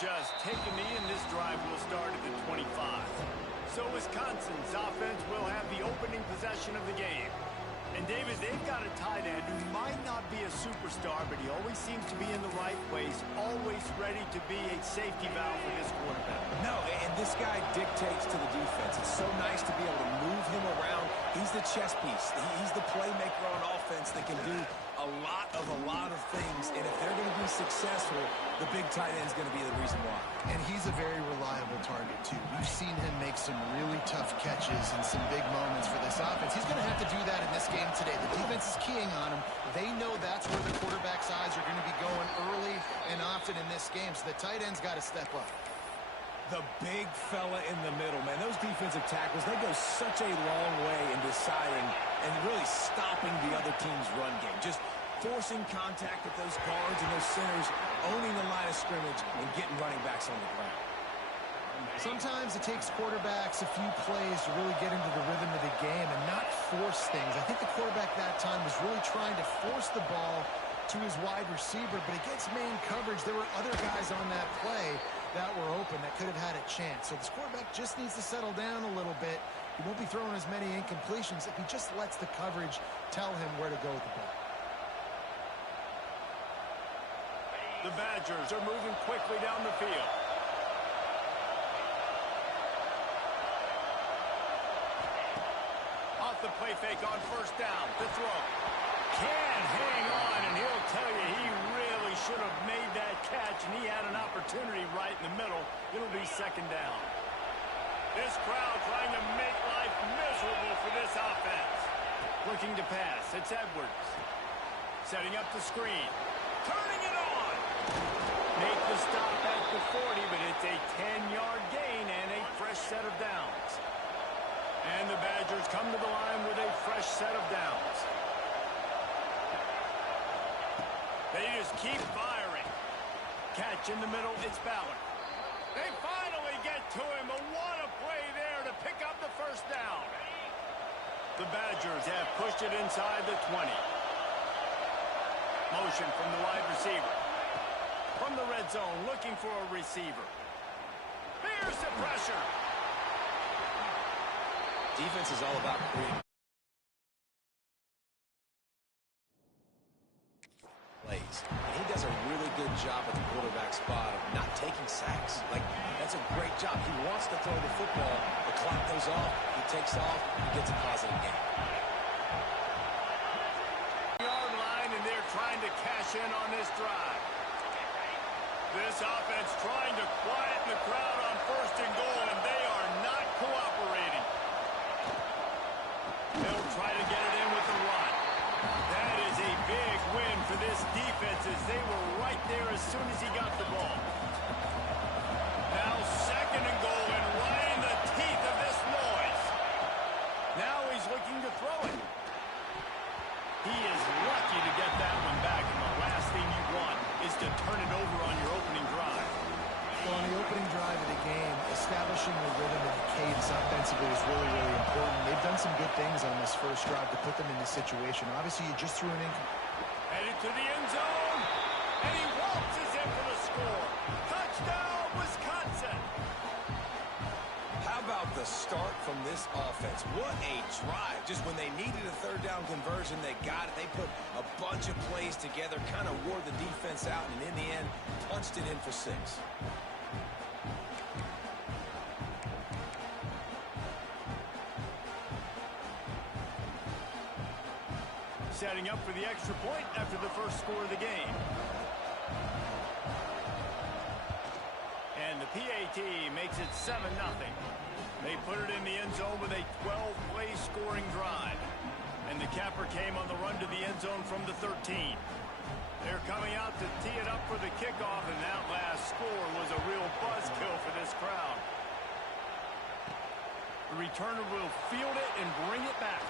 just take a knee, and this drive will start at the 25. So Wisconsin's offense will have the opening possession of the game. And, David, they've got a tight end who might not be a superstar, but he always seems to be in the right place, always ready to be a safety valve for this quarterback. No, and this guy dictates to the defense. It's so nice to be able to move him around. He's the chess piece. He's the playmaker on offense that can do a lot of things. And if they're going to be successful, the big tight end's going to be the reason why. And he's a very reliable target, too. We've seen him make some really tough catches and some big moments for this offense. He's going to have to do that in this game today. The defense is keying on him. They know that's where the quarterback's eyes are going to be going early and often in this game, so the tight end's got to step up. The big fella in the middle, man. Those defensive tackles, they go such a long way in deciding and really stopping the other team's run game. Just forcing contact with those guards and those centers, owning the line of scrimmage, and getting running backs on the ground. Sometimes it takes quarterbacks a few plays to really get into the rhythm of the game and not force things. I think the quarterback that time was really trying to force the ball to his wide receiver, but against main coverage, there were other guys on that play that were open that could have had a chance. So this quarterback just needs to settle down a little bit. He won't be throwing as many incompletions if he just lets the coverage tell him where to go with the ball. The Badgers are moving quickly down the field. Off the play fake on first down. The throw. Can't hang on, and he'll tell you he really should have made that catch, and he had an opportunity right in the middle. It'll be second down. This crowd trying to make life miserable for this offense. Looking to pass. It's Edwards. Setting up the screen. Turning it on. Make the stop at the 40, but it's a 10-yard gain and a fresh set of downs. And the Badgers come to the line with a fresh set of downs. They just keep firing. Catch in the middle, it's Ballard. They finally get to him, but what a play there to pick up the first down. The Badgers have pushed it inside the 20. Motion from the wide receiver. From the red zone, looking for a receiver. Here's the pressure. Defense is all about creating plays. And he does a really good job at the quarterback spot of not taking sacks. Like, that's a great job. He wants to throw the football. The clock goes off. He takes off. He gets a positive gain. Yard line, and they're trying to cash in on this drive. This offense trying to quieten the crowd on first and goal, and they are not cooperating. They'll try to get it in with the run. That is a big win for this defense as they were right there as soon as he got the ball. Now second and goal and right in the teeth of this noise. Now he's looking to throw it. He is lucky to get that one back, and the last thing you want is to turn it over on your opening drive. Well, on the opening drive of the game, establishing the rhythm and the cadence offensively is really, really important. They've done some good things on this first drive to put them in this situation. Obviously, you just threw an Headed to the end zone, and he waltzes in for the score. Touchdown, Wisconsin! How about the start from this offense? What a drive. Just when they needed a third down conversion, they got it. They put a bunch of plays together, kind of wore the defense out, and in the end, punched it in for 6. Setting up for the extra point after the first score of the game. And the PAT makes it 7-0. They put it in the end zone with a 12-play scoring drive. And the capper came on the run to the end zone from the 13. They're coming out to tee it up for the kickoff, and that last score was a real buzzkill for this crowd. The returner will field it and bring it back.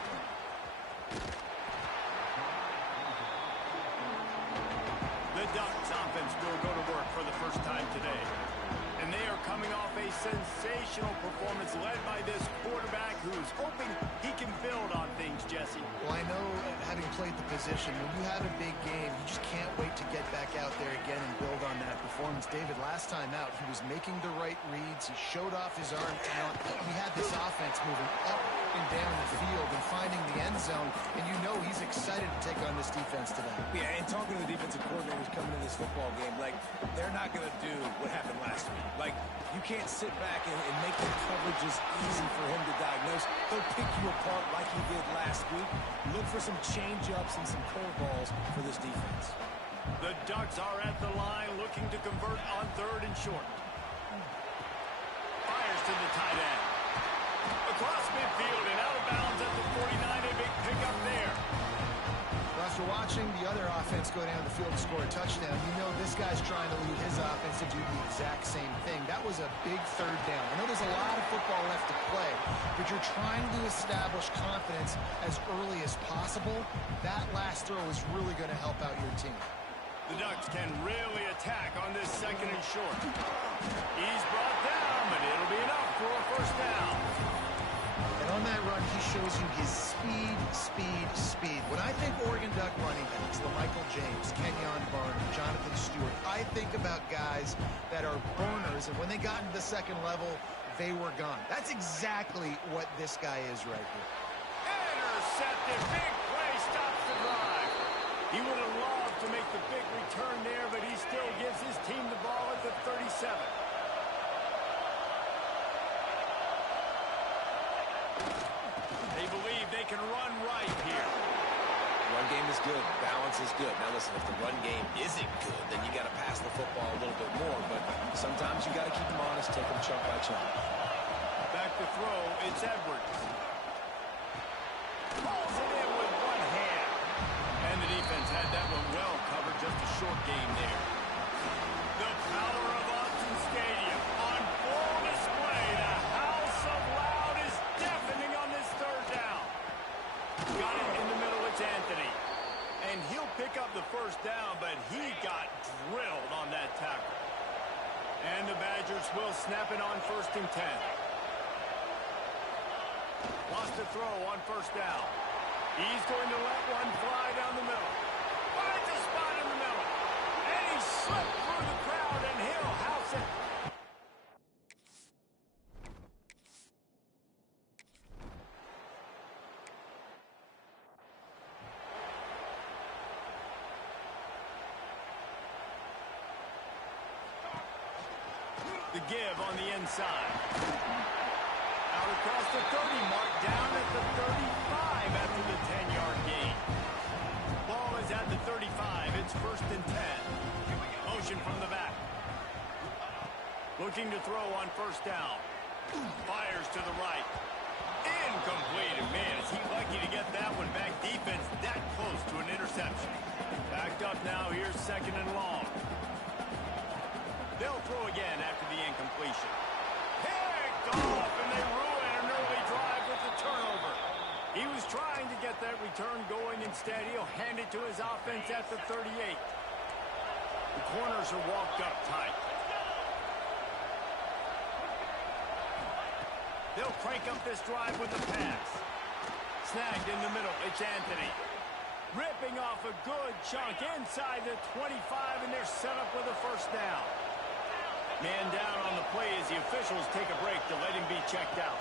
The Ducks offense will go to work for the first time today. And they are coming off a sensational performance led by this quarterback who's hoping he can build on things, Jesse. Well, I know, having played the position, when you have a big game, you just can't wait to get back out there again and build on that performance. performance. David, last time out, he was making the right reads. He showed off his arm talent. He had this offense moving up and down the field and finding the end zone. And you know he's excited to take on this defense today. Yeah, and talking to the defensive coordinators coming into this football game, like, they're not going to do what happened last week. Like, you can't sit back and make the coverages easy for him to diagnose. They'll pick you apart like he did last week. Look for some change-ups and some curveballs for this defense. The Ducks are at the line looking to convert on 3rd and short. Fires to the tight end. Across midfield and out of bounds at the 49. A big pickup there. Well, after watching the other offense go down the field to score a touchdown, you know this guy's trying to lead his offense to do the exact same thing. That was a big 3rd down. I know there's a lot of football left to play, but you're trying to establish confidence as early as possible. That last throw is really going to help out your team. The Ducks can really attack on this 2nd and short. He's brought down, but it'll be enough for a 1st down. And on that run, he shows you his speed, speed, speed. When I think Oregon Duck running backs, LaMichael James, Kenyon Barner, Jonathan Stewart, I think about guys that are burners, and when they got into the 2nd level, they were gone. That's exactly what this guy is right here. Intercepted. Big play stops the drive. He would have loved to make the big return there, but he still gives his team the ball at the 37. They believe they can run right here. Run game is good. Balance is good. Now listen, if the run game isn't good, then you got to pass the football a little bit more. But sometimes you got to keep them honest, take them chunk by chunk. Back to throw, it's Edwards. Pulls it in with one hand. And the defense had that one well covered. Just a short game there. The power of Austin Stadium on full display. The house of loud is deafening on this 3rd down. Got it in the middle. It's Anthony. And he'll pick up the 1st down, but he got drilled on that tackle. And the Badgers will snap it on 1st and 10. Lost a throw on 1st down. He's going to let one fly down the middle. Finds a spot in the middle. And he slipped through the crowd, and he'll house it. The give on the inside. Out across the 30 mark, down at the 35 after the 10-yard gain. Ball is at the 35. It's 1st and 10. Motion from the back. Looking to throw on 1st down. Fires to the right. Incomplete. And man, is he lucky to get that one back. Defense that close to an interception. Backed up now. Here's 2nd and long. They'll throw again after the incompletion. Picked off, and they ruin an early drive with the turnover. He was trying to get that return going. Instead, he'll hand it to his offense at the 38. The corners are walked up tight. They'll crank up this drive with the pass. Snagged in the middle. It's Anthony. Ripping off a good chunk inside the 25, and they're set up with a 1st down. Man down on the play as the officials take a break to let him be checked out.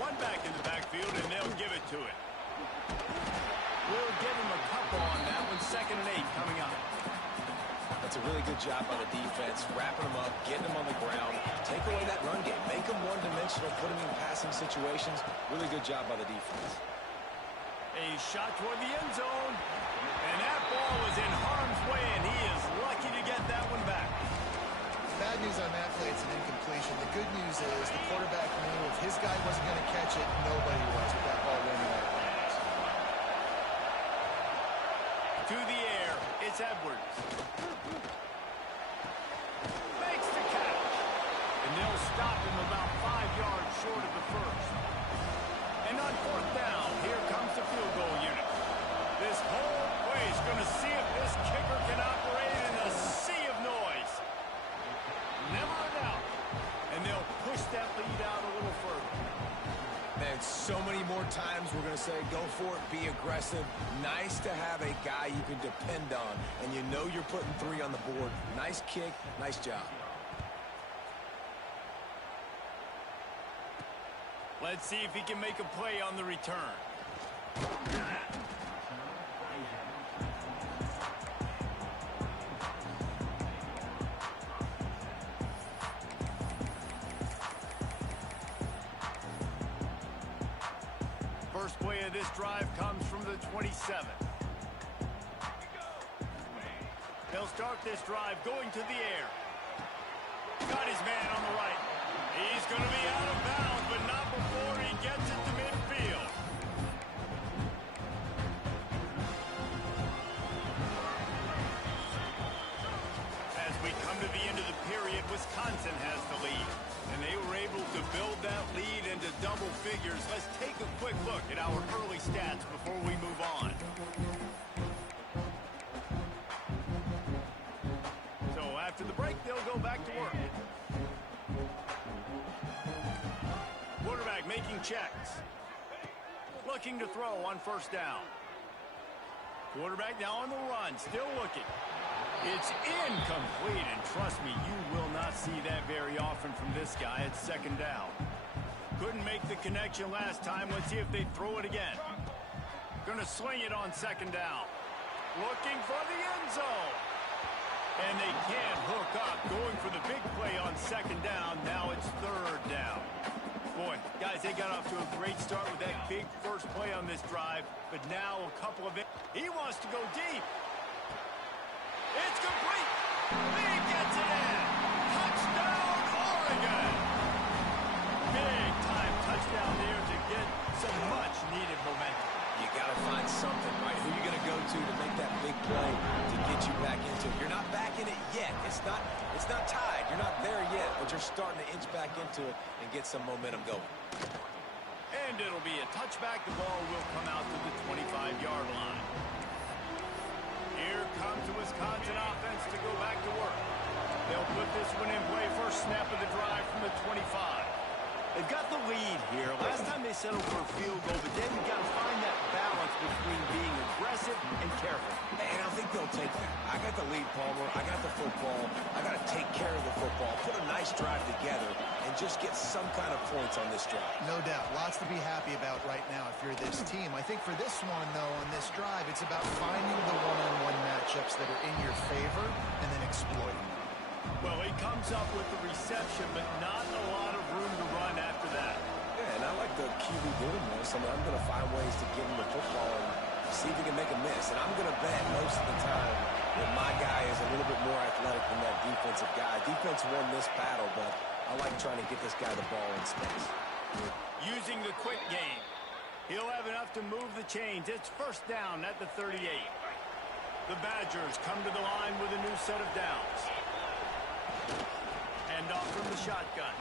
One back in the backfield, and they'll give it to him. We'll give him a couple on that one. 2nd and 8 coming up. That's a really good job by the defense, wrapping them up, getting them on the ground, take away that run game, make them one-dimensional, put them in passing situations. Really good job by the defense. A shot toward the end zone, and that ball was in harm's way, and he is lucky to get that one back. Bad news on that play, it's an incompletion. The good news is the quarterback knew if his guy wasn't going to catch it, nobody was with that ball running out of bounds. To the air, it's Edwards. Makes the catch. And they'll stop him about 5 yards short of the 1st. And on 4th down, here comes the field goal unit. This whole play is going to see if this kicker can operate in a sea of noise. Never a doubt. And they'll push that lead out a little further. Man, so many more times we're going to say go for it, be aggressive. Nice to have a guy you can depend on, and you know you're putting 3 on the board. Nice kick, nice job. Let's see if he can make a play on the return. First play of this drive comes from the 27. They'll start this drive going to the air. Got his man on the right. He's going to be out of bounds, but not before he gets it to midfield. As we come to the end of the period, Wisconsin has the lead. And they were able to build that lead into double figures. Let's take a quick look at our early stats before we move on. So after the break, they'll go back to work. Quarterback making checks. Looking to throw on first down. Quarterback now on the run, still looking. It's incomplete, and trust me, you will not see that very often from this guy at second down. Couldn't make the connection last time. Let's see if they throw it again. Gonna swing it on second down. Looking for the end zone. And they can't hook up. Going for the big play on second down. Now it's third down. Boy, guys, they got off to a great start with that big first play on this drive. But now a couple of it. He wants to go deep. It's complete. He gets it in. Touchdown, Oregon. Big time touchdown there to get some much needed momentum. You got to find something, right? Who are you going to go to make that big play to get you back into it? You're not back in it yet. It's not tied. You're not there yet, but you're starting to inch back into it and get some momentum going. And it'll be a touchback. The ball will come out to the 25-yard line. Here comes the Wisconsin offense to go back to work. They'll put this one in play. First snap of the drive from the 25. They've got the lead here. Last time they settled for a field goal, but then you've got to find that balance between being aggressive and careful. And I think they'll take that. I got the lead, Palmer. I got the football. I got to take care of the football, put a nice drive together, and just get some kind of points on this drive. No doubt. Lots to be happy about right now if you're this team. I think for this one, though, on this drive, it's about finding the one-on-one matchups that are in your favor and then exploiting them. Well, he comes up with the reception, but not a lot of room to run after that. Yeah, and I like the QB doing this. I mean, I'm going to find ways to get him the football and see if he can make a miss. And I'm going to bet most of the time that my guy is a little bit more athletic than that defensive guy. Defense won this battle, but I like trying to get this guy the ball in space. Using the quick game. He'll have enough to move the chains. It's first down at the 38. The Badgers come to the line with a new set of downs. Hand off from the shotgun.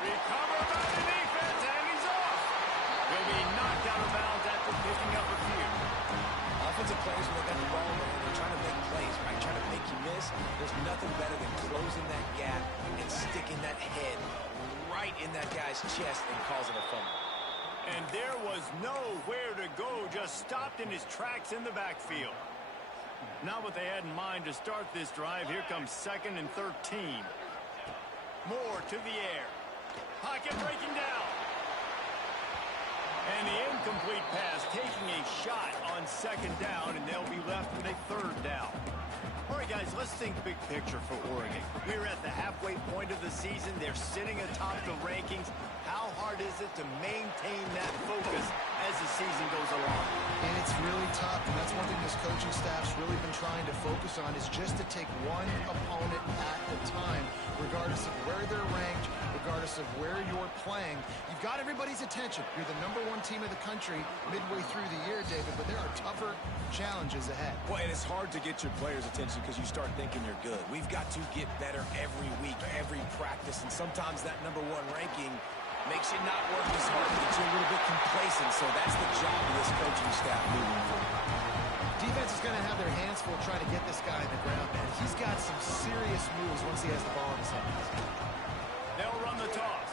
Recovered by the defense, and he's off. He'll be knocked out of bounds after picking up a few. Offensive players, when they got the ball, man, they're trying to make plays, right? Trying to make you miss. There's nothing better than closing that gap and sticking that head right in that guy's chest and causing a fumble. And there was nowhere to go, just stopped in his tracks in the backfield. Not what they had in mind to start this drive. Here comes 2nd and 13. Moore to the air. Pocket breaking down. And the incomplete pass taking a shot on 2nd down, and they'll be left with a 3rd down. All right, guys, let's think big picture for Oregon. We're at the halfway point of the season. They're sitting atop the rankings. How hard is it to maintain that focus as the season goes along? And it's really tough, and that's one thing this coaching staff's really been trying to focus on is just to take one opponent at a time, regardless of where they're ranked, regardless of where you're playing. You've got everybody's attention. You're the #1 team of the country midway through the year, David, but there are tougher challenges ahead. Well, and it's hard to get your players' attention because you start thinking you're good. We've got to get better every week, every practice, and sometimes that #1 ranking makes you not work as hard, gets you a little bit complacent, so that's the job of this coaching staff moving forward. Defense is going to have their hands full trying to get this guy in the ground, man. He's got some serious moves once he has the ball in his hands. They'll run the toss.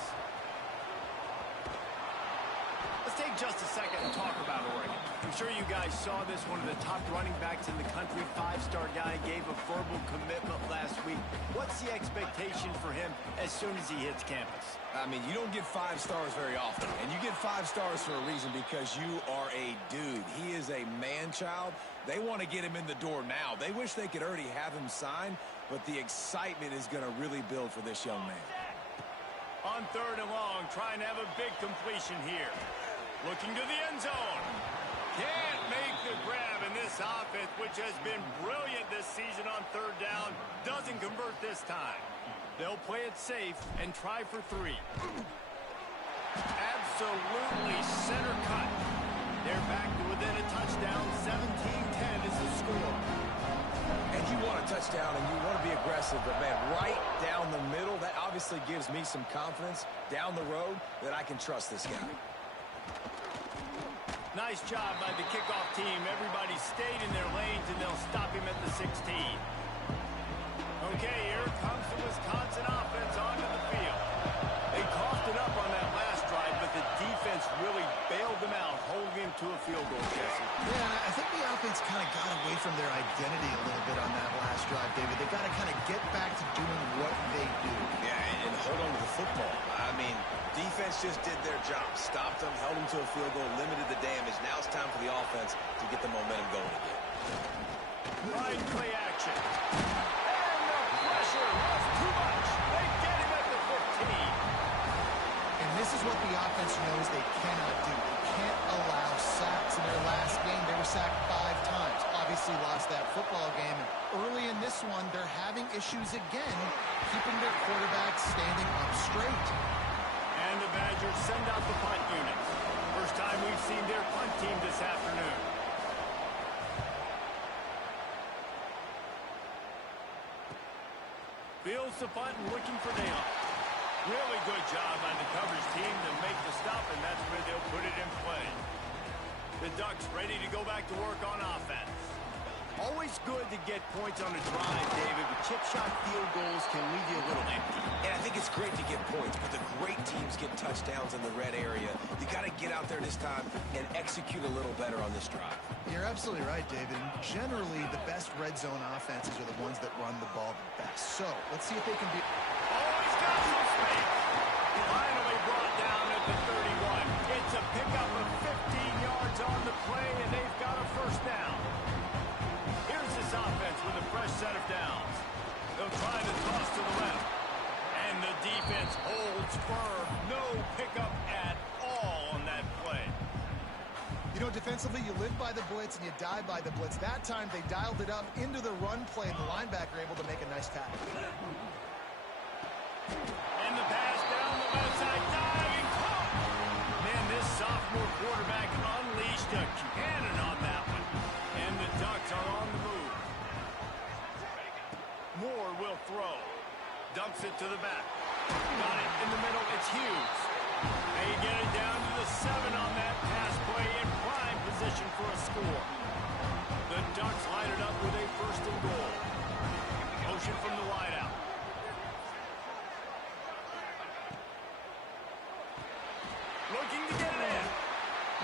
just a second and talk about Oregon. I'm sure you guys saw this. One of the top running backs in the country, five-star guy, gave a verbal commitment last week. What's the expectation for him as soon as he hits campus? I mean, you don't get 5 stars very often, and you get 5 stars for a reason because you are a dude. He is a man-child. They want to get him in the door now. They wish they could already have him signed, but the excitement is going to really build for this young man. On 3rd and long, trying to have a big completion here. Looking to the end zone. Can't make the grab in this offense, which has been brilliant this season on 3rd down. Doesn't convert this time. They'll play it safe and try for 3. Absolutely center cut. They're back to within a touchdown. 17-10 is the score. And you want a touchdown and you want to be aggressive, but, man, right down the middle, that obviously gives me some confidence down the road that I can trust this guy. Nice job by the kickoff team. Everybody stayed in their lanes, and they'll stop him at the 16. Okay, here comes the Wisconsin offense onto the field. They coughed it up on that last drive, but the defense really bailed them out, holding him to a field goal, Jesse. Yeah, and I think the offense kind of got away from their identity a little bit on that last drive, David. They got to kind of get back to doing what they do. Yeah, and hold on to the football. I mean, defense just did their job. Stopped them, held them to a field goal, limited the damage. Now it's time for the offense to get the momentum going again. Line play action. And the pressure was too much. They get him at the 15. And this is what the offense knows they cannot do. They can't allow sacks. In their last game, they were sacked 5 times. Obviously lost that football game. And early in this one, they're having issues again, keeping their quarterback standing up straight. And the Badgers send out the punt unit. First time we've seen their punt team this afternoon. Fields the punt and looking for Dale. Really good job by the coverage team to make the stop, and that's where they'll put it in play. The Ducks ready to go back to work on offense. Always good to get points on a drive, David, but chip shot field goals can leave you a little empty. And I think it's great to get points, but the great teams get touchdowns in the red area. You got to get out there this time and execute a little better on this drive. You're absolutely right, David. Generally, the best red zone offenses are the ones that run the ball the best. So, let's see if they can be... Oh, he's got some space. Finally brought down at the 31. It's a pickup of 15 yards on the play, and they've got a first down. Here's this offense with a fresh set of downs. They'll try to toss to the left. And the defense holds firm. No pickup at all on that play. You know, defensively, you live by the blitz and you die by the blitz. That time, they dialed it up into the run play, and the linebacker able to make a nice tackle. And the pass down the left side, diving, caught. Man, this sophomore quarterback unleashed a cannon on that one. And the Ducks are on the move. Moore will throw. Dumps it to the back. Got it in the middle. It's Hughes. They get it down to the 7 on that pass play in prime position for a score. The Ducks line it up with a first and goal. Motion from the wideout. Looking to get it in.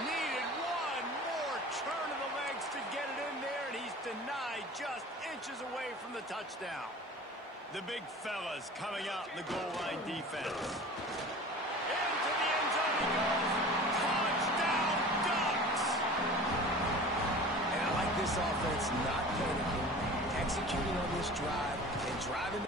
Needed one more turn of the legs to get it in there, and he's denied just inches away from the touchdown. The big fellas coming out in the goal line defense. Into the end zone he goes. Touchdown, Ducks! And I like this offense not panicking, executing on this drive, and driving...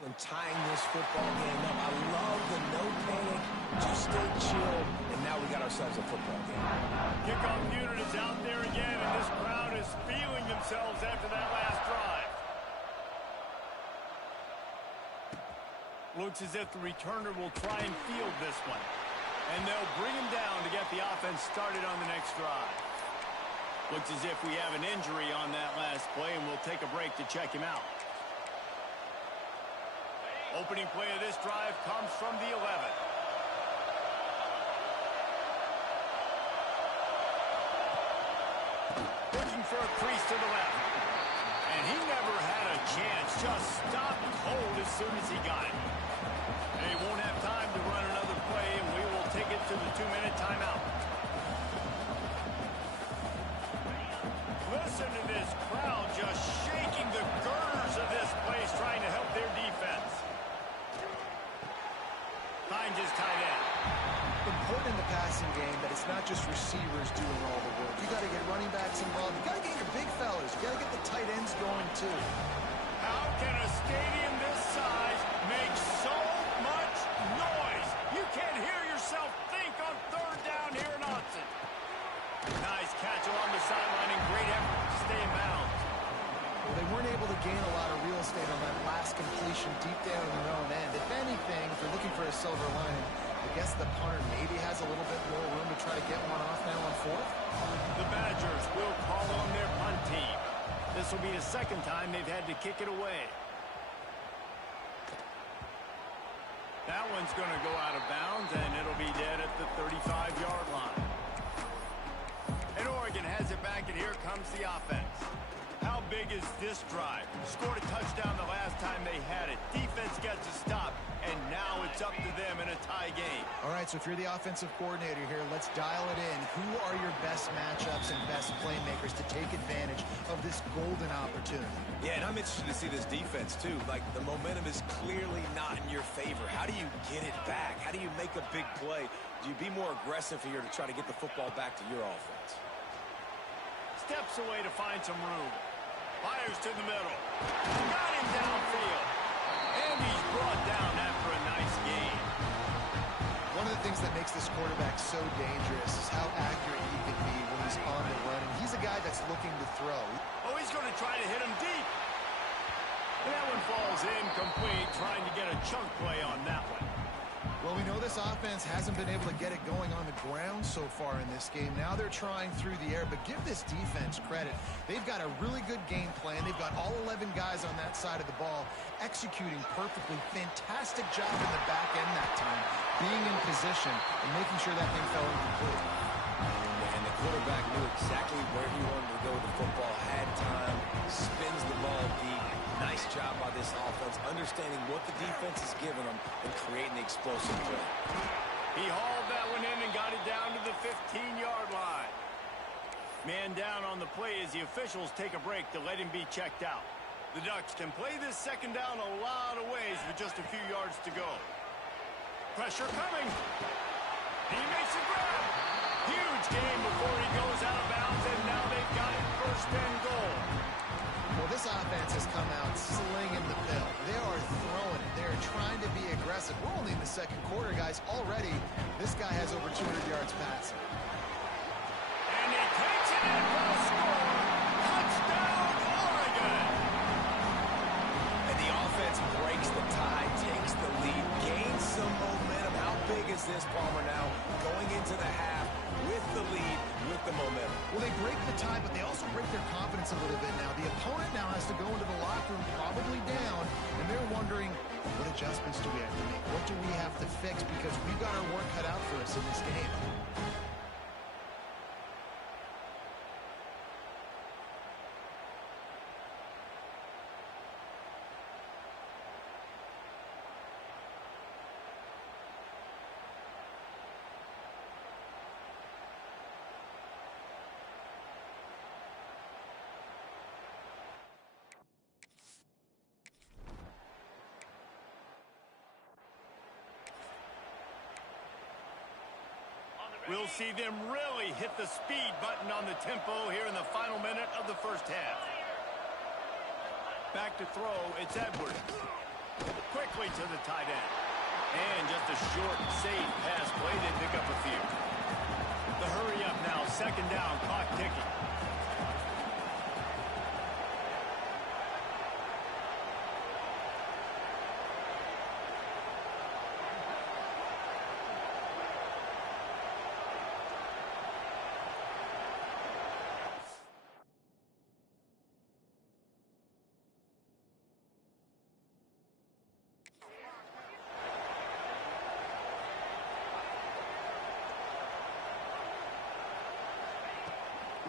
And tying this football game up. I love the no panic, just stay chill, and now we got ourselves a football game. Kickoff unit is out there again, and this crowd is feeling themselves after that last drive. Looks as if the returner will try and field this one. And they'll bring him down to get the offense started on the next drive. Looks as if we have an injury on that last play, and we'll take a break to check him out. Opening play of this drive comes from the 11. Looking for a crease to the left. And he never had a chance. Just stopped cold as soon as he got it. And he won't have time to run another play, and we will take it to the 2-minute timeout. Listen to this crowd just shaking the girders of this place, trying to help their defense. Finds his tight end. Important in the passing game that it's not just receivers doing all the work. You got to get running backs involved. You got to get your big fellas. You got to get the tight ends going too. How can a stadium this size make so much noise? You can't hear yourself think on third down here in Austin. Nice catch along the sideline and great effort to stay in bounds. Well, they weren't able to gain a lot of real estate on that last completion deep down in their own end. If anything, if they're looking for a silver lining, I guess the punter maybe has a little bit more room to try to get one off now on fourth. The Badgers will call on their punt team. This will be the second time they've had to kick it away. That one's going to go out of bounds, and it'll be dead at the 35-yard line. And Oregon has it back, and here comes the offense. How big is this drive? Scored a touchdown the last time they had it. Defense gets a stop, and now it's up to them in a tie game. All right, so if you're the offensive coordinator here, let's dial it in. Who are your best matchups and best playmakers to take advantage of this golden opportunity? Yeah, and I'm interested to see this defense, too. Like, the momentum is clearly not in your favor. How do you get it back? How do you make a big play? Do you be more aggressive here to try to get the football back to your offense? Steps away to find some room. Fires to the middle. Got him downfield. And he's brought down after a nice game. One of the things that makes this quarterback so dangerous is how accurate he can be when he's on the run. And he's a guy that's looking to throw. Oh, he's going to try to hit him deep. And that one falls incomplete, trying to get a chunk play on that one. Well, we know this offense hasn't been able to get it going on the ground so far in this game. Now they're trying through the air, but give this defense credit. They've got a really good game plan. They've got all 11 guys on that side of the ball executing perfectly. Fantastic job in the back end that time, being in position and making sure that thing fell incomplete. And the quarterback knew exactly where he wanted to go with the football, had time, spins the ball deep. Nice job by this offense, understanding what the defense is giving them and creating the explosive play. He hauled that one in and got it down to the 15-yard line. Man down on the play as the officials take a break to let him be checked out. The Ducks can play this second down a lot of ways with just a few yards to go. Pressure coming. He makes a grab. Huge game before he goes out of bounds, and now they've got it first and goal. Well, this offense has come out slinging the pill. They are throwing it. They are trying to be aggressive. We're only in the second quarter, guys. Already, this guy has over 200 yards passing. And he takes it in for a score. Touchdown, Oregon! And the offense breaks the tie, takes the lead, gains some momentum. How big is this, Palmer, now going into the half with the lead, with the momentum? Well, they break the tie, but they also break their confidence a little bit now. The opponent now has to go into the locker room probably down, and they're wondering, what adjustments do we have to make? What do we have to fix? Because we've got our work cut out for us in this game. We'll see them really hit the speed button on the tempo here in the final minute of the first half. Back to throw, it's Edwards. Quickly to the tight end. And just a short, safe pass play. They pick up a few. The hurry up now. Second down. Clock ticking.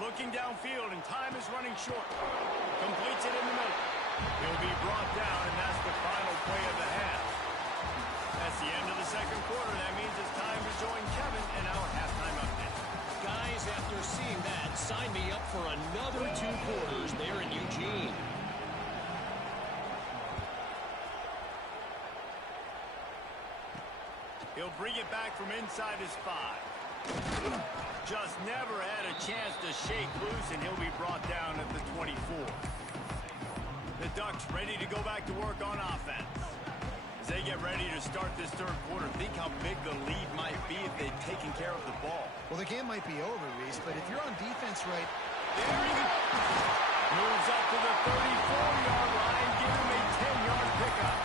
Looking downfield, and time is running short. Completes it in the middle. He'll be brought down, and that's the final play of the half. That's the end of the second quarter. That means it's time to join Kevin in our halftime update. Guys, after seeing that, sign me up for another 2 quarters there in Eugene. He'll bring it back from inside his 5. Just never had a chance to shake loose, and he'll be brought down at the 24. The Ducks ready to go back to work on offense. As they get ready to start this third quarter, think how big the lead might be if they'd taken care of the ball. Well, the game might be over, Reese, but if you're on defense right... There he goes! Moves up to the 34-yard line, give him a 10-yard pickup.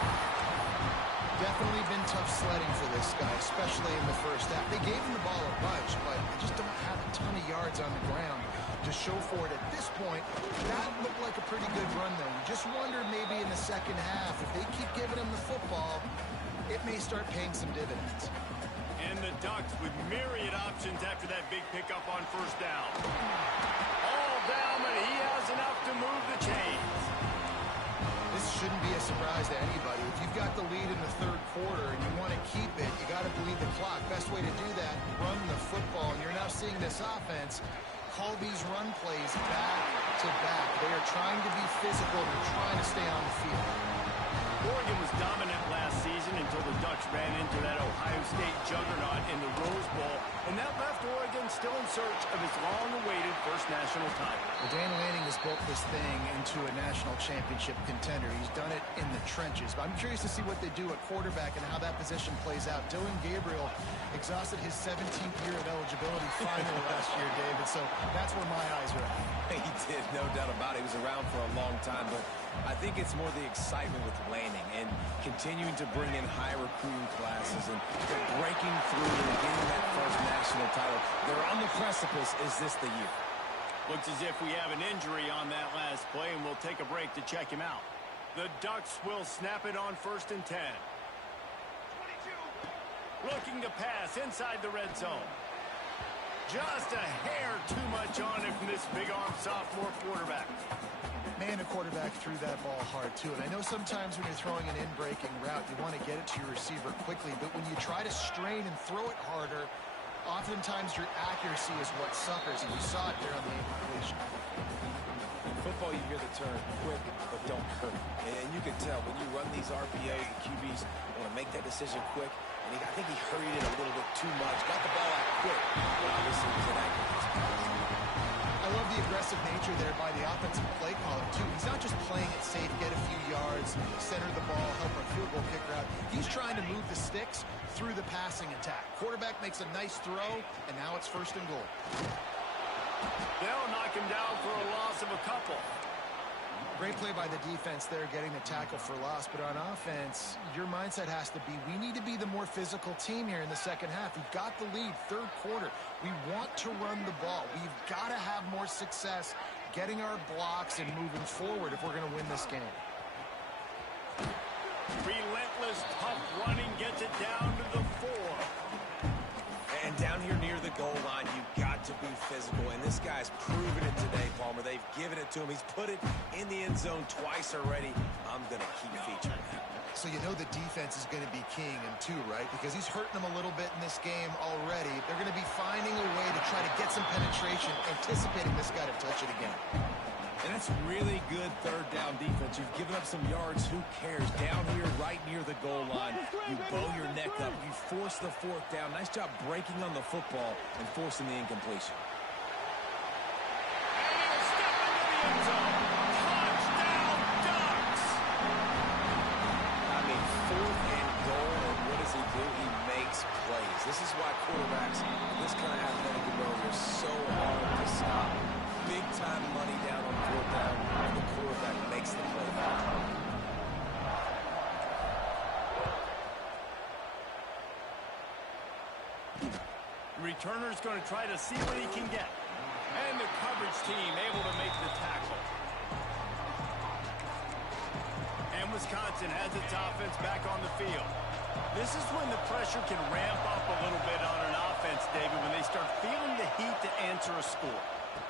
Definitely been tough sledding for this guy, especially in the first half. They gave him the ball a bunch, but they just don't have a ton of yards on the ground to show for it at this point. That looked like a pretty good run, though. You just wonder maybe in the second half, if they keep giving him the football, it may start paying some dividends. And the Ducks with myriad options after that big pickup on first down. All down, but he has enough to move the chains. This shouldn't be a surprise to anybody. If you've got the lead in the third quarter and you want to keep it, you got to bleed the clock. Best way to do that, run the football. And you're now seeing this offense call these run plays back to back. They are trying to be physical. They're trying to stay on the field. Oregon was dominant last season until the Ducks ran into that Ohio State juggernaut in the Rose Bowl, and that left Oregon still in search of its long-awaited first national title. Well, Dan Lanning has built this thing into a national championship contender. He's done it in the trenches, but I'm curious to see what they do at quarterback and how that position plays out. Dylan Gabriel exhausted his 17th year of eligibility finally last year, David, so that's where my eyes are at. He did, no doubt about it. He was around for a long time, but I think it's more the excitement with Lanning and continuing to bring in high recruiting classes and breaking through and getting that first national title. They're on the precipice. Is this the year? Looks as if we have an injury on that last play, and we'll take a break to check him out. The Ducks will snap it on 1st and 10. 22. Looking to pass inside the red zone. Just a hair too much on it from this big-arm sophomore quarterback. Man, a quarterback threw that ball hard, too. And I know sometimes when you're throwing an in-breaking route, you want to get it to your receiver quickly. But when you try to strain and throw it harder, oftentimes your accuracy is what suffers. And you saw it there on the incompletion. Football, you hear the term quick, but don't hurt. And you can tell when you run these RPOs, the QBs want to make that decision quick. And I think he hurried it a little bit too much. Got the ball out quick, but obviously was inaccurate. I love the aggressive nature there by the offensive play caller, too. He's not just playing it safe, get a few yards, center the ball, help a field goal kicker out. He's trying to move the sticks through the passing attack. Quarterback makes a nice throw, and now it's 1st and goal. They'll knock him down for a loss of a couple. Great play by the defense there, getting the tackle for loss. But on offense, your mindset has to be, we need to be the more physical team here in the second half. We've got the lead, third quarter. We want to run the ball. We've got to have more success getting our blocks and moving forward if we're going to win this game. Relentless, tough running gets it down to the 4. And down here near the goal line, you've got to be physical. And this guy's proven it today, Palmer. They've given it to him. He's put it in the end zone twice already. I'm going to keep featuring him. So you know the defense is going to be keying him too, right? Because he's hurting them a little bit in this game already. They're going to be finding a way to try to get some penetration, anticipating this guy to touch it again. And that's really good third down defense. You've given up some yards. Who cares? Down here right near the goal line, you bow your neck up. You force the 4th down. Nice job breaking on the football and forcing the incompletion. And he'll step into the end zone. Touchdown, Ducks! I mean, returner's going to try to see what he can get. And the coverage team able to make the tackle. And Wisconsin has its offense back on the field. This is when the pressure can ramp up a little bit on an offense, David, when they start feeling the heat to answer a score.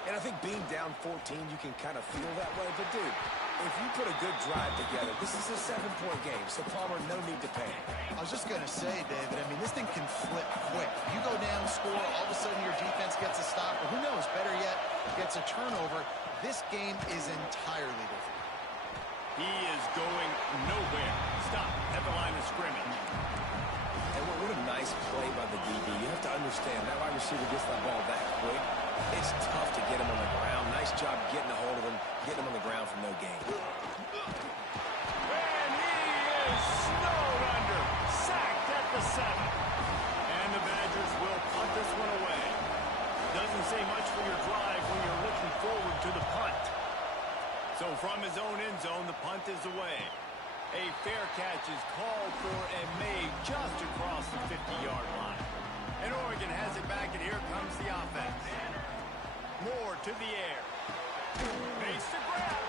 And I think being down 14, you can kind of feel that way. But, dude, if you put a good drive together, this is a 7-point game. So, Palmer, no need to panic. I was just going to say, David, I mean, this thing can flip quick. You go down, score, all of a sudden your defense gets a stop, or who knows, better yet, gets a turnover. This game is entirely different. He is going nowhere. Stop at the line of scrimmage. And what a nice play by the DB. You have to understand, that wide receiver gets that ball that quick. It's tough to get him on the ground. Nice job getting a hold of him, getting him on the ground for no gain. And he is snowed under. Sacked at the 7. And the Badgers will punt this one away. Doesn't say much for your drive when you're looking forward to the punt. So from his own end zone, the punt is away. A fair catch is called for and made just across the 50-yard line. And Oregon has it back, and here comes the offense. Moore to the air. Makes the grab.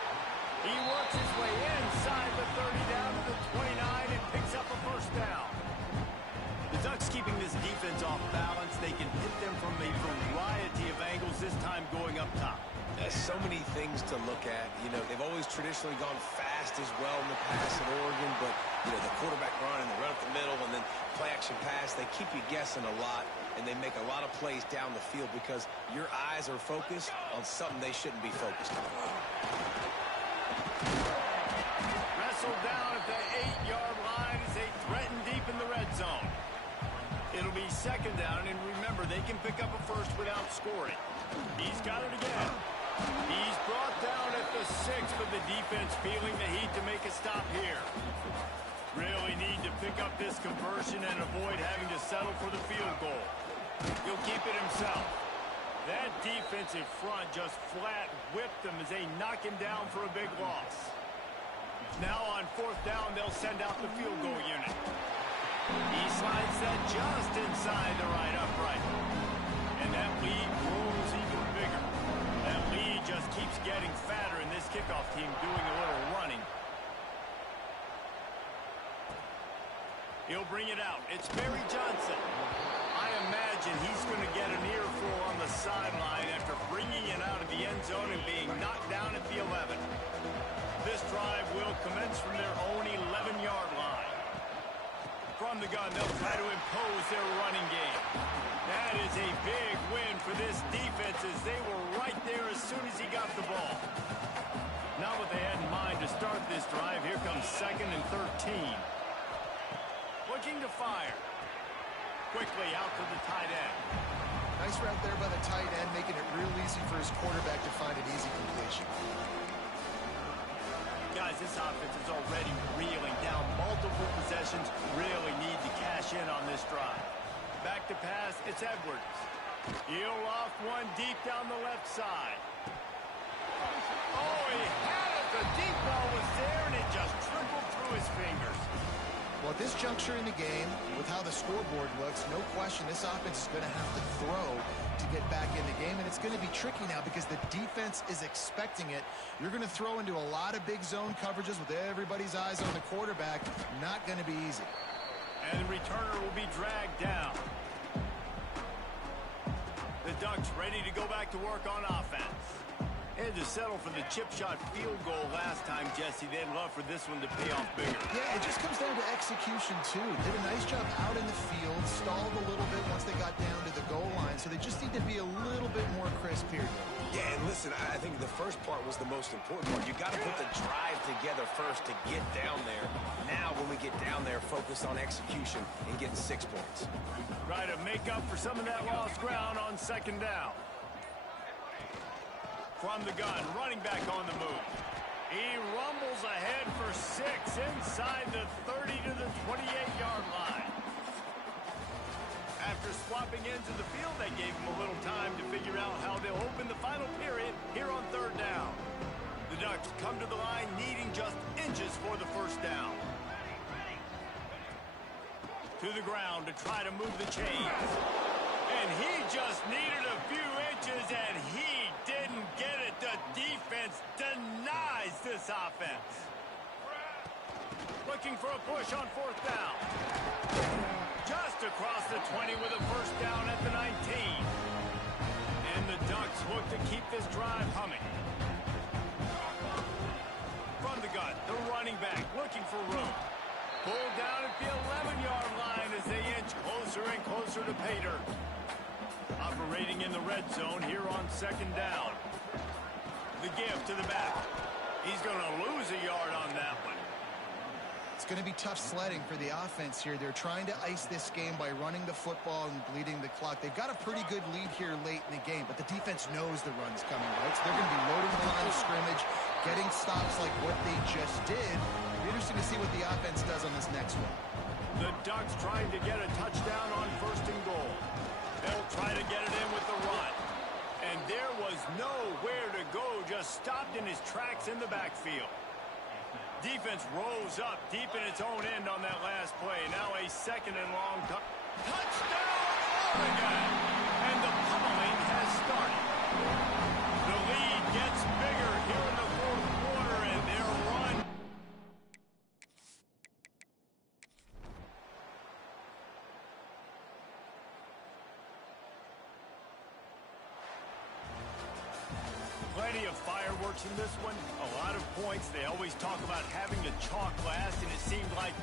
He works his way inside the 30 down to the 29 and picks up a first down. The Ducks keeping this defense off balance. They can hit them from a variety of angles, this time going up top. There's so many things to look at. You know, they've always traditionally gone fast as well in the past at Oregon, but, you know, the quarterback run and the run up the middle and then play-action pass, they keep you guessing a lot, and they make a lot of plays down the field because your eyes are focused on something they shouldn't be focused on. Wrestled down at the 8-yard line as they threaten deep in the red zone. It'll be second down, and remember, they can pick up a first without scoring. He's got it again. He's brought down at the 6, but the defense feeling the heat to make a stop here. Really need to pick up this conversion and avoid having to settle for the field goal. He'll keep it himself. That defensive front just flat whipped them as they knock him down for a big loss. Now on 4th down, they'll send out the field goal unit. He slides that just inside the right upright. And that lead grows even bigger. That lead just keeps getting fatter, and this kickoff team doing a little running. He'll bring it out. It's Barry Johnson. I imagine he's going to get an earful on the sideline after bringing it out of the end zone and being knocked down at the 11. This drive will commence from their own 11-yard line. From the gun, they'll try to impose their running game. That is a big win for this defense as they were right there as soon as he got the ball. Not what they had in mind to start this drive. Here comes 2nd and 13. Looking to fire. Quickly out to the tight end. Nice route there by the tight end, making it real easy for his quarterback to find an easy completion. Guys, this offense is already reeling down multiple possessions. Really need to cash in on this drive. Back to pass, it's Edwards. He'll loft one deep down the left side. Oh, he had it. The deep ball was there, and it just trickled through his fingers. Well, at this juncture in the game, with how the scoreboard looks, no question this offense is going to have to throw to get back in the game, and it's going to be tricky now because the defense is expecting it. You're going to throw into a lot of big zone coverages with everybody's eyes on the quarterback. Not going to be easy. And the returner will be dragged down. The Ducks ready to go back to work on offense. Had to settle for the chip shot field goal last time, Jesse. They'd love for this one to pay off bigger. Yeah, it just comes down to execution, too. Did a nice job out in the field, stalled a little bit once they got down to the goal line, so they just need to be a little bit more crisp here. Yeah, and listen, I think the first part was the most important part. You got to put the drive together first to get down there. Now, when we get down there, focus on execution and getting 6 points. Try to make up for some of that lost ground on 2nd down. From the gun, running back on the move. He rumbles ahead for 6 inside the 30 to the 28-yard line. After swapping ends of the field, that gave him a little time to figure out how they'll open the final period here on 3rd down. The Ducks come to the line needing just inches for the first down. To the ground to try to move the chains. And he just needed a few inches, and he didn't get it. The defense denies this offense. Looking for a push on fourth down. Just across the 20 with a first down at the 19. And the Ducks look to keep this drive humming. From the gun, the running back looking for room. Pulled down at the 11-yard line as they inch closer and closer to pay dirt. Operating in the red zone here on second down. The give to the back. He's going to lose a yard on that one. It's going to be tough sledding for the offense here. They're trying to ice this game by running the football and bleeding the clock. They've got a pretty good lead here late in the game, but the defense knows the run's coming, right? So they're going to be loading the line of scrimmage, getting stops like what they just did. It'll be interesting to see what the offense does on this next one. The Ducks trying to get a touchdown on first and goal. They'll try to get it in with the run. And there was nowhere to go, just stopped in his tracks in the backfield. Defense rose up deep in its own end on that last play. Now a second and long touchdown, Oregon! And the pummeling has started. The lead gets bigger here in the fourth quarter, and their run. Plenty of fireworks in this one. A lot of points. They always talk about having a chalk last, and it seemed like